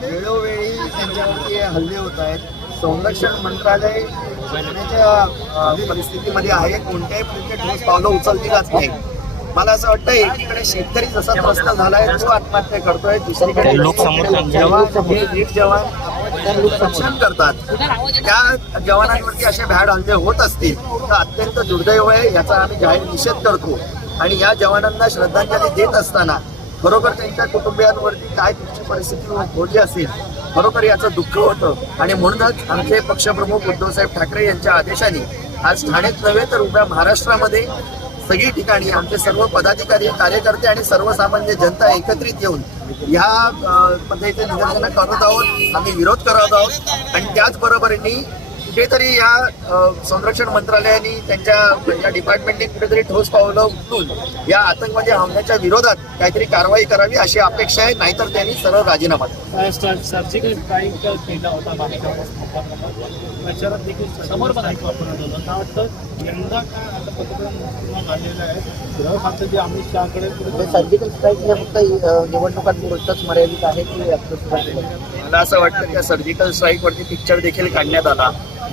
वेळोवेळी त्यांच्यावरती हल्ले होत आहेत. संरक्षण मंत्रालय बघण्याच्या अ, परिस्थितीमध्ये आहे. कोणत्याही प्रकारचे ठोस पावलं उचलतीलच नाही. मला असं वाटतं एकीकडे शेतकरी जसा त्रस्त झालाय तो आत्महत्या करतोय. दुसरीकडे जवान हे वीर जवान रक्षण करतात. त्या जवानांवरती असे भ्याड हल्ले होत असतील तर अत्यंत दुर्दैव आहे. याचा आम्ही जाहीर निषेध करतो. आणि या जवानांना श्रद्धांजली देत असताना बरोबर त्यांच्या कुटुंबियांवरती काय तुमची परिस्थिती होती असेल बरोबर याचं दुःख होतं? आणि म्हणूनच आमचे पक्षप्रमुख उद्धवसाहेब ठाकरे यांच्या आदेशाने आज ठाण्यात नव्हे तर उभ्या महाराष्ट्रामध्ये सगळी ठिकाणी आमचे सर्व पदाधिकारी कार्यकर्ते आणि सर्वसामान्य जनता एकत्रित येऊन ह्या पद्धतीचे निदर्शनं करत आहोत. आम्ही विरोध करत आहोत. आणि त्याचबरोबरीने कुठेतरी या संरक्षण मंत्रालयाने त्यांच्या या डिपार्टमेंटने कुठेतरी ठोस पावलं उचलून या आतंकवादी हमल्याच्या विरोधात काहीतरी कारवाई करावी अशी अपेक्षा आहे. नाहीतर त्यांनी सरळ राजीनामा. सर्जिकल स्ट्राईक हे हे फक्त निवडणुकांपुरतच मर्यादित आहे की मला असं वाटतं त्या सर्जिकल स्ट्राईक वरती पिक्चर देखील काढण्यात आला.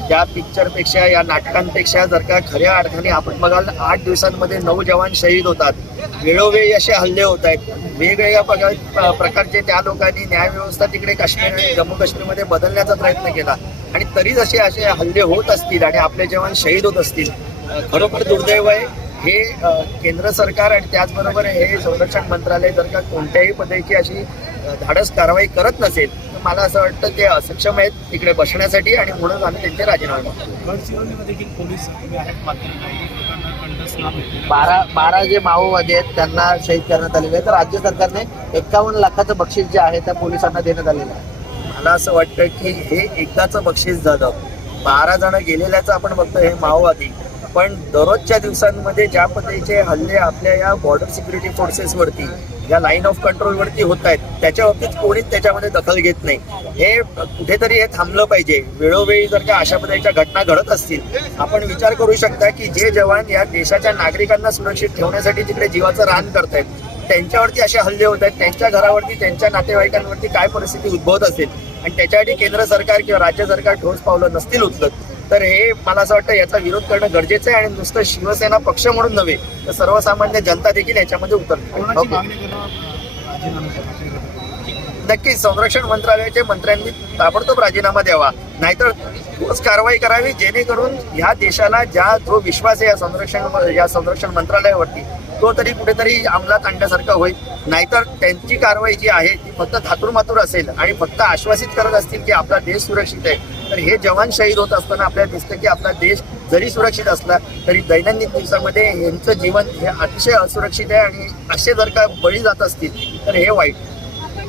त्या पिक्चरपेक्षा या नाटकांपेक्षा जर का खऱ्या अर्थाने आपण बघाल आठ दिवसांमध्ये नऊ जवान शहीद होतात. वेळोवेळी असे हल्ले होत आहेत. वेगवेगळ्या प्रकारचे त्या लोकांनी न्यायव्यवस्था तिकडे काश्मीर आणि जम्मू काश्मीरमध्ये बदलण्याचा प्रयत्न केला. आणि तरी जसे असे हल्ले होत असतील आणि आपले जवान शहीद होत असतील खरोखर दुर्दैव आहे. हे केंद्र सरकार आणि त्याचबरोबर हे संरक्षण मंत्रालय जर का कोणत्याही पद्धतीची अशी धाडस कारवाई करत नसेल मला असं वाटतं ते असक्षम आहेत तिकडे बसण्यासाठी आणि म्हणून आम्ही त्यांचे राजीनामे बारा बारा जे माओवादी आहेत त्यांना शहीद करण्यात आलेले आहे तर राज्य सरकारने एकावन्न लाखाचं बक्षीस जे आहे त्या पोलिसांना देण्यात आलेलं आहे. मला असं वाटतं की हे एकदाचं बक्षीस झालं बारा जण गेलेल्याचं आपण बघतो हे माओवादी. पण दररोजच्या दिवसांमध्ये ज्या पद्धतीचे हल्ले आपल्या या बॉर्डर सिक्युरिटी फोर्सेसवरती या लाईन ऑफ कंट्रोलवरती होत आहेत. त्याच्या बाबतीत कोणीच त्याच्यामध्ये दखल घेत नाही. हे कुठेतरी हे थांबलं पाहिजे. वेळोवेळी जर का अशा पद्धतीच्या घटना घडत असतील आपण विचार करू शकता की जे जवान या देशाच्या नागरिकांना सुरक्षित ठेवण्यासाठी तिकडे जीवाचं रान करतायत त्यांच्यावरती असे हल्ले होत आहेत. त्यांच्या घरावरती त्यांच्या नातेवाईकांवरती काय परिस्थिती उद्भवत असेल? आणि त्याच्यासाठी केंद्र सरकार किंवा राज्य सरकार ठोस पावलं नसतील उचलत. तर हे मला असं वाटतं याचा विरोध करणं गरजेचं आहे आणि नुसतं शिवसेना पक्ष म्हणून नव्हे तर सर्वसामान्य जनता देखील याच्यामध्ये खात्रीवर नक्कीच संरक्षण मंत्रालयाच्या मंत्र्यांनी ताबडतोब राजीनामा द्यावा. नाहीतर ठोस कारवाई करावी जेणेकरून ह्या देशाला ज्या जो विश्वास आहे या संरक्षण या संरक्षण मंत्रालयावरती तो तरी कुठेतरी अंमलात आणण्यासारखा होईल. नाहीतर त्यांची कारवाई जी आहे ती फक्त थातूर मातूर असेल आणि फक्त आश्वासित करत असतील की आपला देश सुरक्षित आहे. तर हे जवान शहीद होत असताना आपल्याला दिसतं की आपला देश जरी सुरक्षित असला तरी दैनंदिन दिवसामध्ये यांचं जीवन हे अतिशय असुरक्षित आहे आणि असे जर का बळी जात असतील तर हे वाईट. आपण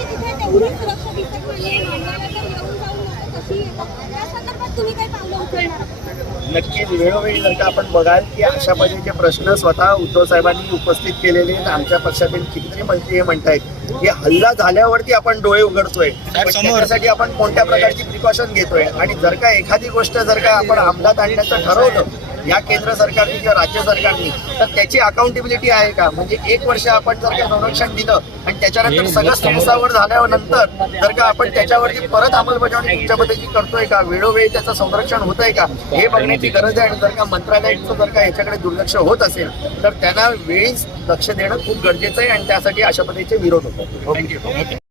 तिथे तेवढी सुरक्षा दिसत मांडवाला तर येऊन कशी येतात त्या संदर्भात तुम्ही काही पावलं उचलणार आहात? नक्कीच वेळोवेळी जर का आपण बघाल की अशा पद्धतीचे प्रश्न स्वतः उद्धव साहेबांनी उपस्थित केलेले आहेत. आमच्या पक्षातील कितीतरी मंत्री हे म्हणतायत की हल्ला झाल्यावरती आपण डोळे उघडतोय पण त्याच्यासाठी आपण कोणत्या प्रकारची प्रिकॉशन घेतोय आणि जर का एखादी गोष्ट जर का आपण अंमलात आणण्याचं ठरवलं या केंद्र सरकारने किंवा राज्य सरकारने तर त्याची अकाउंटेबिलिटी आहे का? म्हणजे एक वर्ष आपण जर का संरक्षण दिलं आणि त्याच्यानंतर सगळं संस्थावर झाल्यानंतर जर का आपण त्याच्यावरती परत अंमलबजावणी तुमच्या पद्धतीची करतोय का? वेळोवेळी त्याचं संरक्षण होत आहे का? हे बघण्याची गरज आहे आणि जर का मंत्रालयाचं जर का याच्याकडे दुर्लक्ष होत असेल तर त्यांना वेळीच लक्ष देणं खूप गरजेचं आहे आणि त्यासाठी अशा पद्धतीचे विरोध होतो थँक्यू